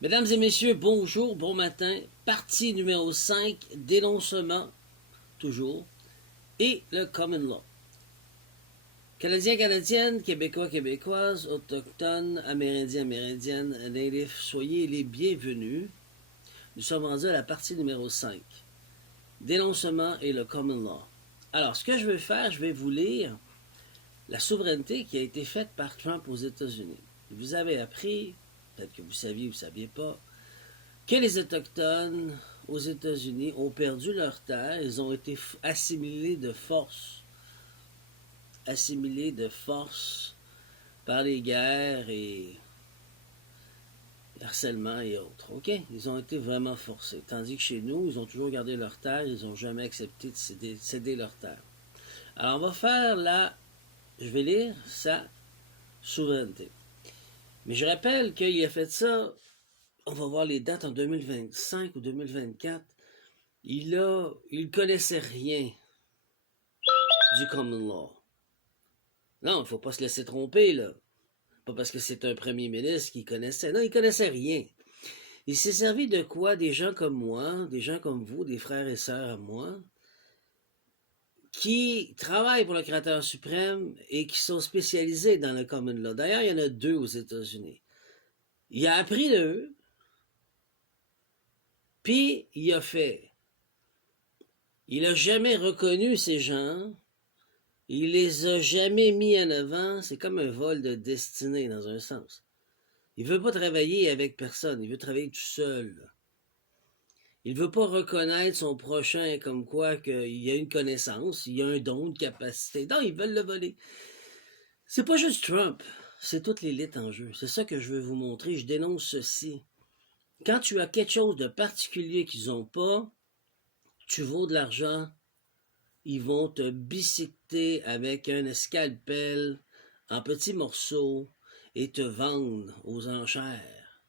Mesdames et messieurs, bonjour, bon matin. Partie numéro 5, dénoncement, toujours, et le common law. Canadiens, Canadiennes, Québécois, Québécoises, Autochtones, Amérindiens, Amérindiennes, Natifs, soyez les bienvenus. Nous sommes rendus à la partie numéro 5, dénoncement et le common law. Alors, ce que je vais faire, je vais vous lire la souveraineté qui a été faite par Trump aux États-Unis. Vous avez appris, peut-être que vous saviez ou vous ne saviez pas, que les Autochtones aux États-Unis ont perdu leur terre, ils ont été assimilés de force par les guerres et harcèlement et autres. OK? Ils ont été vraiment forcés. Tandis que chez nous, ils ont toujours gardé leur terre, ils n'ont jamais accepté de céder leur terre. Alors, on va faire je vais lire sa souveraineté. Mais je rappelle qu'il a fait ça, on va voir les dates en 2025 ou 2024. Il connaissait rien du common law. Non, il ne faut pas se laisser tromper, là. Pas parce que c'est un premier ministre qui connaissait. Non, il connaissait rien. Il s'est servi de quoi? Des gens comme moi, des gens comme vous, des frères et sœurs à moi, qui travaillent pour le Créateur suprême et qui sont spécialisés dans le common law. D'ailleurs, il y en a deux aux États-Unis. Il a appris d'eux, puis il a fait. Il n'a jamais reconnu ces gens. Il les a jamais mis en avant. C'est comme un vol de destinée, dans un sens. Il veut pas travailler avec personne. Il veut travailler tout seul. Il veut pas reconnaître son prochain comme quoi qu'il y a une connaissance, il y a un don, une capacité. Non, ils veulent le voler. C'est pas juste Trump. C'est toute l'élite en jeu. C'est ça que je veux vous montrer. Je dénonce ceci. Quand tu as quelque chose de particulier qu'ils ont pas, tu vaux de l'argent, ils vont te bicycler avec un scalpel en petits morceaux et te vendre aux enchères.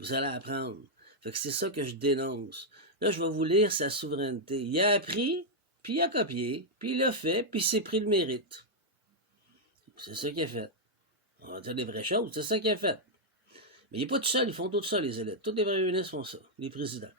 Vous allez apprendre. Fait que c'est ça que je dénonce. Là, je vais vous lire sa souveraineté. Il a appris, puis il a copié, puis il l'a fait, puis il s'est pris le mérite. C'est ça qu'il a fait. On va dire les vraies choses, c'est ça qu'il a fait. Mais il n'est pas tout seul, ils font tout ça, les élites. Tous les premiers ministres font ça, les présidents.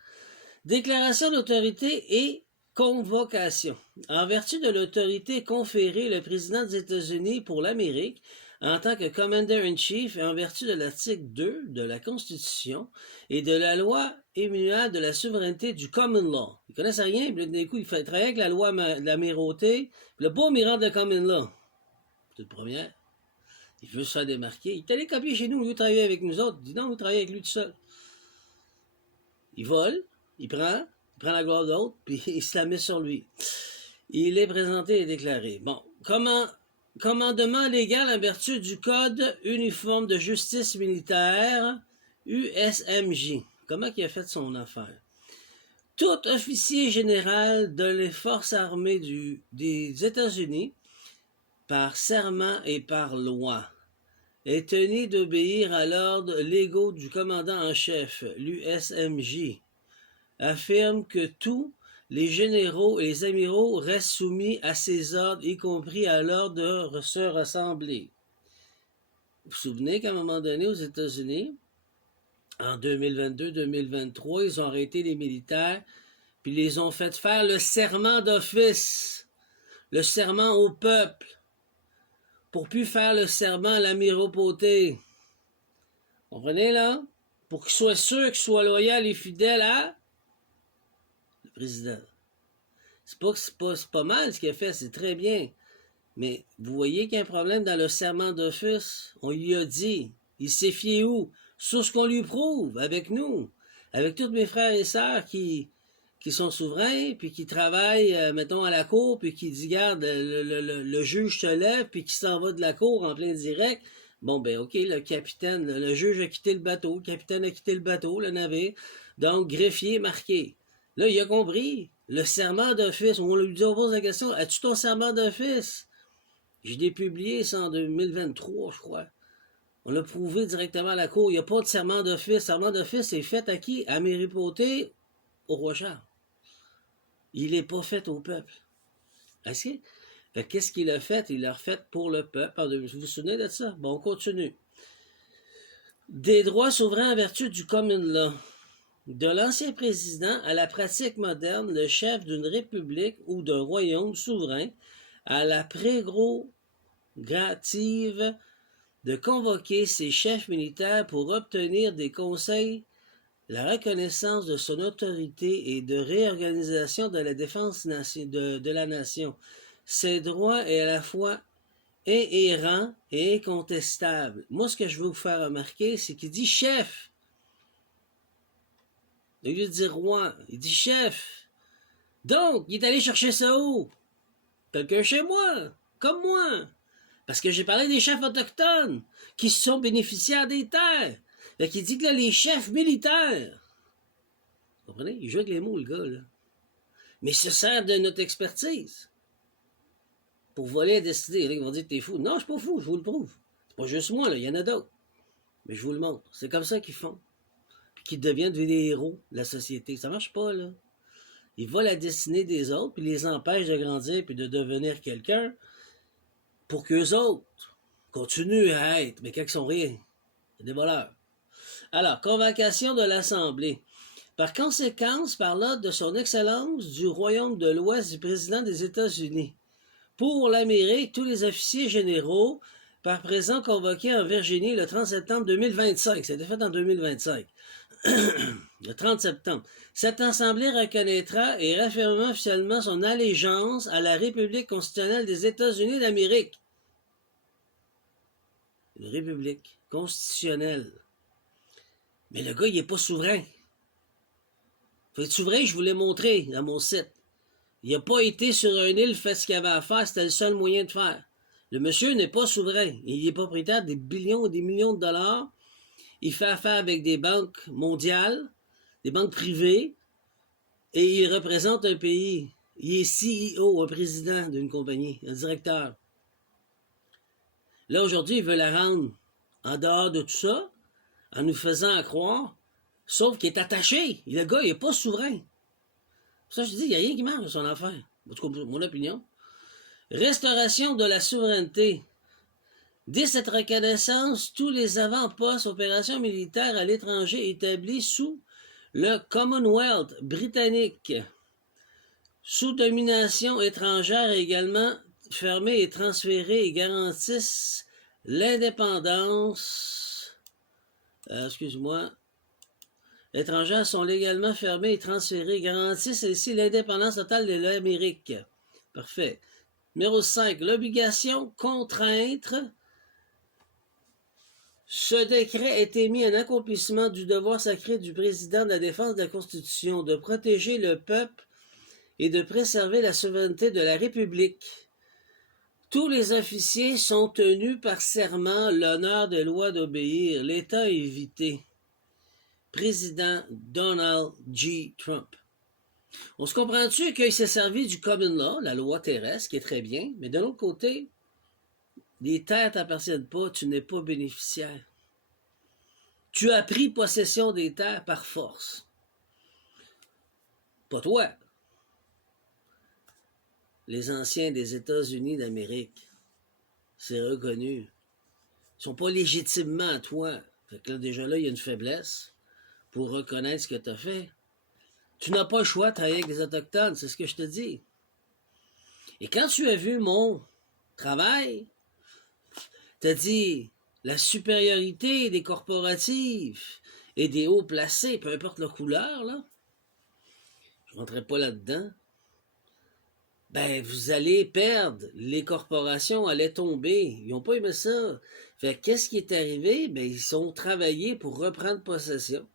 Déclaration d'autorité et convocation. En vertu de l'autorité conférée le président des États-Unis pour l'Amérique en tant que Commander-in-Chief et en vertu de l'article 2 de la Constitution et de la loi immuable de la souveraineté du Common Law. Ils connaissent rien, puis d'un coup, il fait travailler avec la loi de l'amirauté, puis le beau miracle de Common Law. C'est une première. Il veut se faire démarquer. Il est allé copier chez nous, il veut travailler avec nous autres. Il dit non, vous travaillez avec lui tout seul. Il vole, il prend la gloire d'autre, puis il se la met sur lui. Il est présenté et déclaré. Bon, commandement légal en vertu du Code uniforme de justice militaire, USMJ. Comment il a fait son affaire? Tout officier général de les forces armées des États-Unis, par serment et par loi, est tenu d'obéir à l'ordre légaux du commandant en chef, l'USMJ, affirme que tous les généraux et les amiraux restent soumis à ses ordres, y compris à l'ordre de se rassembler. Vous vous souvenez qu'à un moment donné, aux États-Unis, en 2022-2023, ils ont arrêté les militaires, puis ils les ont fait faire le serment d'office, le serment au peuple, pour plus faire le serment à l'amirauté. Vous comprenez, là? Pour qu'ils soient sûrs qu'ils soient loyaux et fidèles à le président. C'est pas mal ce qu'il a fait, c'est très bien. Mais vous voyez qu'il y a un problème dans le serment d'office. On lui a dit. Il s'est fié où? Sur ce qu'on lui prouve, avec nous. Avec tous mes frères et sœurs qui sont souverains, puis qui travaillent, mettons, à la cour, puis qui disent, garde, le juge se lève, puis qui s'en va de la cour en plein direct. Bon, ben, OK, le capitaine, le juge a quitté le bateau, le capitaine a quitté le bateau, le navire. Donc, greffier marqué. Là, il a compris. Le serment d'office, on lui dit, on pose la question, as-tu ton serment d'office? Je l'ai publié ça en 2023, je crois. On l'a prouvé directement à la cour. Il n'y a pas de serment d'office. Le serment d'office est fait à qui? À Méripoté, au roi Charles. Il n'est pas fait au peuple. Est-ce que? Qu'est-ce qu'il a fait? Il l'a refait pour le peuple. Vous vous souvenez de ça? Bon, on continue. Des droits souverains en vertu du common law. De l'ancien président à la pratique moderne, le chef d'une république ou d'un royaume souverain a la prérogative de convoquer ses chefs militaires pour obtenir des conseils, la reconnaissance de son autorité et de réorganisation de la défense de la nation. Ces droits est à la fois inhérent et incontestable. Moi, ce que je veux vous faire remarquer, c'est qu'il dit chef. Au lieu de dire roi, il dit chef. Donc, il est allé chercher ça où? Quelqu'un chez moi, comme moi. Parce que j'ai parlé des chefs autochtones qui sont bénéficiaires des terres. Fait qu'il dit que là, les chefs militaires. Vous comprenez? Il joue avec les mots, le gars, là. Mais il se sert de notre expertise pour voler à destinée. Ils vont dire que t'es fou. Non, je suis pas fou, je vous le prouve. C'est pas juste moi, là, il y en a d'autres. Mais je vous le montre. C'est comme ça qu'ils font. Puis qu'ils deviennent des héros de la société. Ça marche pas, là. Ils volent la destinée des autres, puis les empêchent de grandir puis de devenir quelqu'un pour qu'eux autres continuent à être. Mais quand ils sont rien, c'est des voleurs. Alors, convocation de l'Assemblée. Par conséquence, par l'ordre de son Excellence du Royaume de l'Ouest du président des États-Unis. Pour l'Amérique, tous les officiers généraux, par présent convoqués en Virginie le 30 septembre 2025. C'était fait en 2025. Le 30 septembre. Cette Assemblée reconnaîtra et réaffirmera officiellement son allégeance à la République constitutionnelle des États-Unis d'Amérique. Une République constitutionnelle. Mais le gars, il n'est pas souverain. Faut être souverain, je vous l'ai montré dans mon site. Il n'a pas été sur une île, fait ce qu'il avait à faire, c'était le seul moyen de faire. Le monsieur n'est pas souverain. Il est propriétaire des billions et des millions de dollars. Il fait affaire avec des banques mondiales, des banques privées, et il représente un pays. Il est CEO, un président d'une compagnie, un directeur. Là, aujourd'hui, il veut la rendre en dehors de tout ça, en nous faisant croire, sauf qu'il est attaché. Le gars, il n'est pas souverain. Ça, je dis, il n'y a rien qui marche dans son affaire. En tout cas, mon opinion. Restauration de la souveraineté. Dès cette reconnaissance, tous les avant-postes opérations militaires à l'étranger établis sous le Commonwealth britannique, sous domination étrangère également fermés et transférés et garantissent l'indépendance. Étrangères sont légalement fermées et transférées et garantissent ainsi l'indépendance totale de l'Amérique. Parfait. Numéro 5. L'obligation contrainte. Ce décret est émis en accomplissement du devoir sacré du président de la défense de la Constitution, de protéger le peuple et de préserver la souveraineté de la République. Tous les officiers sont tenus par serment l'honneur de loi d'obéir. L'État est évité. Président Donald J. Trump. On se comprend-tu qu'il s'est servi du common law, la loi terrestre, qui est très bien, mais de l'autre côté, les terres ne t'appartiennent pas, tu n'es pas bénéficiaire. Tu as pris possession des terres par force. Pas toi. Les anciens des États-Unis d'Amérique, c'est reconnu. Ils ne sont pas légitimement à toi. Fait que là, déjà là, il y a une faiblesse pour reconnaître ce que tu as fait. Tu n'as pas le choix de travailler avec les Autochtones, c'est ce que je te dis. Et quand tu as vu mon travail, tu as dit la supériorité des corporatifs et des hauts placés, peu importe leur couleur, là, je ne rentrerai pas là-dedans, ben vous allez perdre, les corporations allaient tomber, ils n'ont pas aimé ça. Fait qu'est-ce qui est arrivé? Ben ils ont travaillé pour reprendre possession.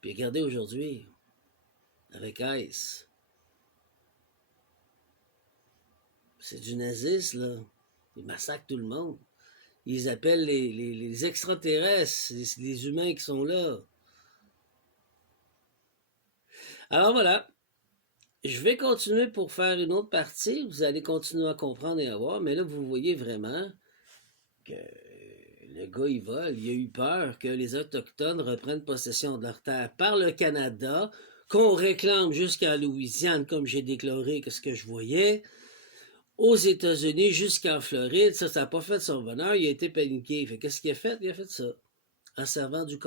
Puis regardez aujourd'hui, avec ICE, c'est du nazisme, là. Ils massacrent tout le monde. Ils appellent les extraterrestres, les humains qui sont là. Alors voilà. Je vais continuer pour faire une autre partie. Vous allez continuer à comprendre et à voir. Mais là, vous voyez vraiment que le gars, il vole. Il a eu peur que les Autochtones reprennent possession de leur terre par le Canada, qu'on réclame jusqu'à Louisiane, comme j'ai déclaré que ce que je voyais, aux États-Unis jusqu'en Floride. Ça n'a pas fait son bonheur. Il a été paniqué. Fait qu'est-ce qu'il a fait? Il a fait ça. en servant du